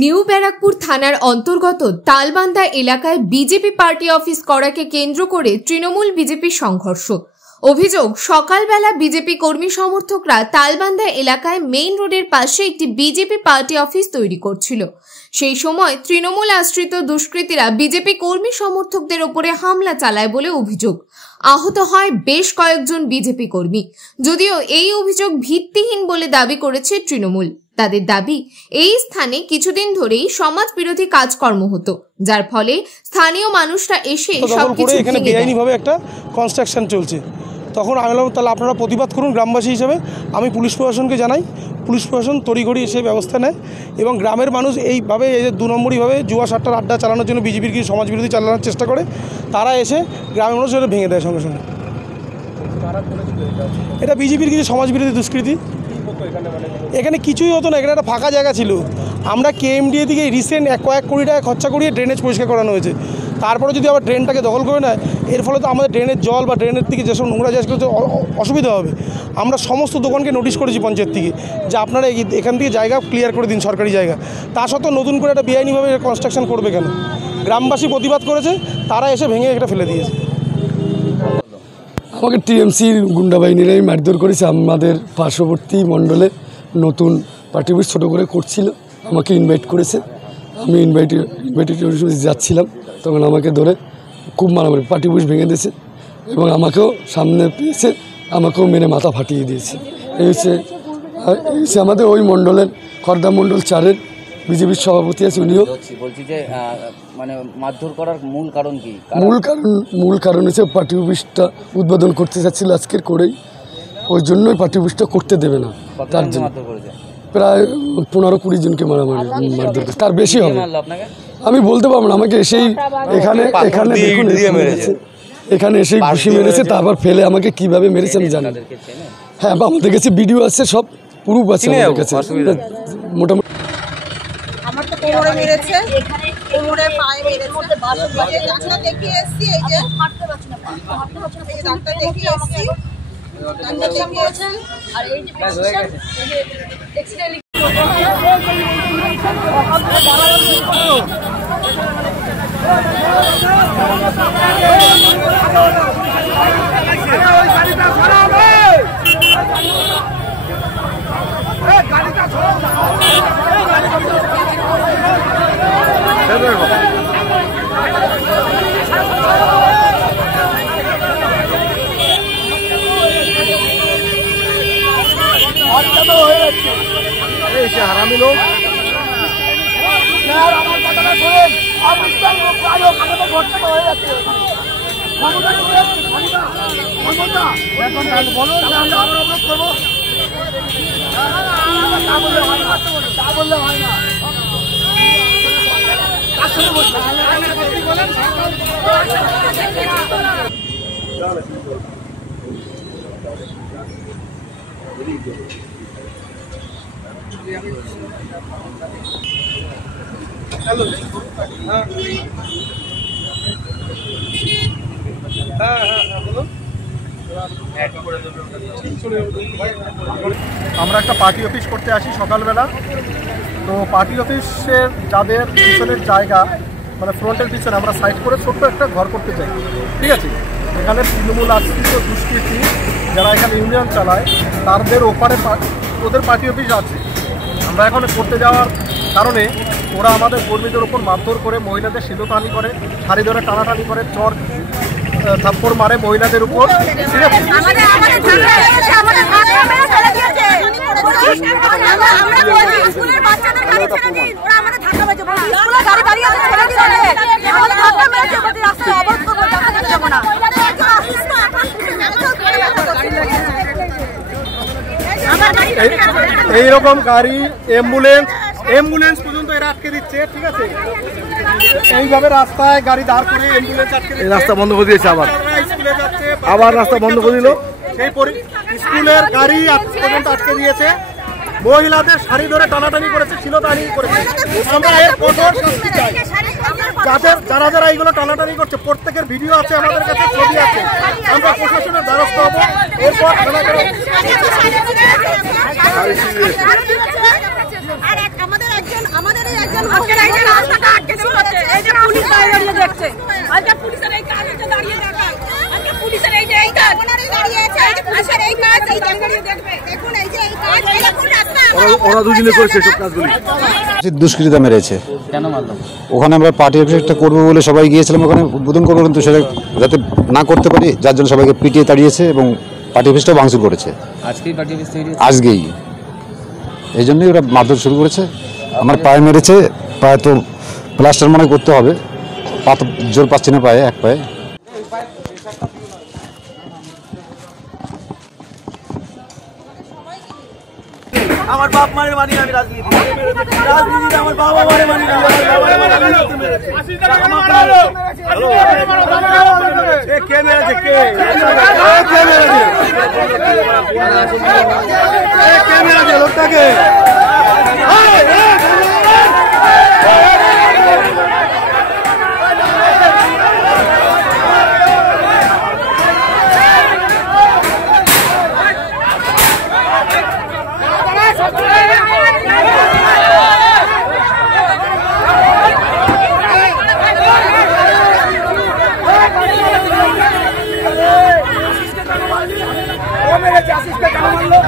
New Barrackpore থানার অন্তর্গত তালবান্ধা এলাকায় বিজেপি পার্টি অফিস করাকে কেন্দ্র করে তৃণমূল বিজেপির সংঘর্ষ। অভিযোগ, সকালবেলা বিজেপি কর্মী সমর্থকরা তালবান্ধা এলাকায় মেইন রোডের পাশে একটি বিজেপি পার্টি অফিস তৈরি করছিল। সেই সময় তৃণমূল আশ্রিত দুষ্কৃতীরা বিজেপি কর্মী সমর্থকদের উপরে হামলা চালায় বলে অভিযোগ। আহত হয় বেশ কয়েকজন বিজেপি কর্মী। যদিও এই অভিযোগ ভিত্তিহীন বলে দাবি করেছে তৃণমূল। তাদের দাবি, এই স্থানে কিছুদিন ধরেই সমাজ বিরোধী কাজকর্ম হতো, যার ফলে স্থানীয় মানুষরা এসে সবকিছু এখানে বেআইনিভাবে একটা কনস্ট্রাকশন চলছে। তখন আমি বললাম তাহলে আপনারা প্রতিবাদ করুন গ্রামবাসী হিসেবে। আমি পুলিশ প্রশাসনকে জানাই, পুলিশ প্রশাসন তড়িঘড়ি এসে ব্যবস্থা নেয় এবং গ্রামের মানুষ এইভাবে এই যে 2 নম্বরইভাবে জুয়া সাট্টার আড্ডা চালানোর জন্য বিজেপির কিছু সমাজ বিরোধী চালানোর চেষ্টা করে, তারা এসে গ্রামের মানুষ এটা ভেঙে দেয় সঙ্গে সঙ্গে। এটা বিজেপির কিছু সমাজ বিরোধী দুষ্কৃতি। এখানে কিছুই হতো না, এখানে একটা ফাঁকা জায়গা ছিল। আমরা কেএমডিএ থেকে রিসেন্ট কয়েক কোটি টাকা খরচা করিয়ে ড্রেনেজ পরিষ্কার করানো হয়েছে। তারপরে যদি আবার ড্রেনটাকে দখল করে নেয়, এর ফলে তো আমাদের ড্রেনের জল বা ড্রেনের থেকে যেসব নোংরা জায়গা করতে অসুবিধা হবে। আমরা সমস্ত দোকানকে নোটিশ করেছি পঞ্চায়েত থেকে যে আপনারা এখান থেকে জায়গা ক্লিয়ার করে দিন, সরকারি জায়গা। তা সত্ত্বেও নতুন করে একটা বেআইনিভাবে কনস্ট্রাকশন করবে কেন? গ্রামবাসী প্রতিবাদ করেছে, তারা এসে ভেঙে এটা ফেলে দিয়েছে। আমাকে টিএমসির গুন্ডা বাহিনীরাই মারধর করেছে। আমাদের পার্শ্ববর্তী মণ্ডলে নতুন পার্টি অফিস ছোটো করে করছিল, আমাকে ইনভাইট করেছে। আমি ইনভাইটেশন যাচ্ছিলাম, তখন আমাকে ধরে খুব মারামারি, পার্টি অফিস ভেঙে দিয়েছে এবং আমাকেও সামনে পেয়েছে, আমাকেও মেরে মাথা ফাটিয়ে দিয়েছে। এই হচ্ছে আমাদের ওই মণ্ডলের খর্দা মণ্ডল 4-এর বিজেপির সভাপতি আছে, উনিও বলছি যে মানে মারধর করার মূল কারণ কি? মূল কারণ হচ্ছে পার্টি অফিসটা উদ্বোধন করতে চাচ্ছিল আজকের করেই, ওই জন্যই পার্টি অফিসটা করতে দেবে না। তার জন্য প্রায় 15-20 জনকে মারধর করে, তার বেশি হবে আমি বলতে পারবো না। আমাকে এসেই এখানে এসেই ঘুষি মেরেছে, তারপর ফেলে আমাকে কিভাবে মেরেছে আমি জানি। হ্যাঁ, আমাদের কাছে ভিডিও আছে, সব প্রুফ আছে আমাদের কাছে। মোটামুটি আমার তো কোমরে মেরেছে, কোমরে পায়ে মেরেছে, ডাক্তার দেখিয়ে এসেছি। এই যে ডাক্তার দেখিয়ে এসেছি, ডাক্তার দেখিয়েছে। আর এই যে এক্সিডেন্ট হারামি লোক আমার কথাটা শোনেন, আমাদের ঘরটা হয়ে যাচ্ছে। বলো আমরা অবরোধ করবো, তা বললে হয় না, তা বললে হয় না। তার সাথে বলেন হ্যালো। হ্যাঁ বলুন। আমরা একটা পার্টি অফিস করতে আসি সকালবেলা। তো পার্টি অফিসের যাদের পিছনের জায়গা মানে ফ্রন্টের পিছনে আমরা সাইড করে ছোট্ট একটা ঘর করতে চাই, ঠিক আছে। এখানে তৃণমূল আশ্রিত দুষ্কৃতী যারা এখানে ইউনিয়ন চালায়, তাদের ওপারে ওদের পার্টি অফিস আছে। আমরা এখন করতে যাওয়ার কারণে ওরা আমাদের কর্মীদের ওপর মারধর করে, মহিলাদের সিঁদুরটানি করে, শাড়ি ধরে টানাটানি করে, চর থাপ্পড় মারে মহিলাদের উপর। ঠিক আছে, এইরকম গাড়ি, অ্যাম্বুলেন্স পর্যন্ত এরা আটকে দিচ্ছে, ঠিক আছে। এইভাবে রাস্তায় গাড়ি দাঁড় করে অ্যাম্বুলেন্স আটকে দিচ্ছে, রাস্তা বন্ধ করে দিয়েছে। আবার রাস্তা বন্ধ করে দিল। সেই স্কুলের গাড়ি পর্যন্ত আটকে দিয়েছে, মহিলাদের শাড়ি ধরে টানাটানি করেছে, শিলতানি করেছে। আমরা এর কঠোর শাস্তি চাই। যারা যারা এইগুলো টানাটানি করছে প্রত্যেকের ভিডিও আছে আমাদের কাছে, ছবি আছে। আমরা প্রশাসনের দ্বারস্থ হবো। এরপর আমাদের আজকে এই যে রাস্তাটা আটকে ছিল এই যে পুলিশ দাঁড়িয়ে দেখছে আজকে পুলিশের এই কাজে দাঁড়িয়ে রাখা আজকে পুলিশের এই যে এই কাজ ওনারই দাঁড়িয়ে আছে এই যে পুলিশের এই কাজ এই দাঁড়িয়ে দেখবে দেখুন এই যে এই কাজ এই দেখুন রাস্তা ওরা দুজনে করেছে সব কাজগুলো। দুষ্কৃতীরা মেরেছে। কেন মারলো? ওখানে আমরা পার্টি অফিসটা করবো বলে সবাই গিয়েছিলাম, ওখানে উদ্বোধন করবো, কিন্তু সেটা যাতে না করতে পারি যার জন্য সবাইকে পিটিয়ে তাড়িয়েছে এবং পার্টি অফিসটাও ভাঙচুর করেছে আজকেই পার্টি অফিস তৈরি আজকেই। এই জন্যই ওরা মারধর শুরু করেছে। আমার পায়ে মেরেছে, পায়ে তো প্লাস্টার মনে করতে হবে, পা তো জোর পাচ্ছি না পায়ে, এক পায়ে। আমার বাপ মারে মানি আমি রাজনীতি রাজনীতিতে আমার বাবা মারে মানি না। কে মেরেছে? কে মেরেছে লোকটাকে? মেরেছে আশিসকে কেন মারলো?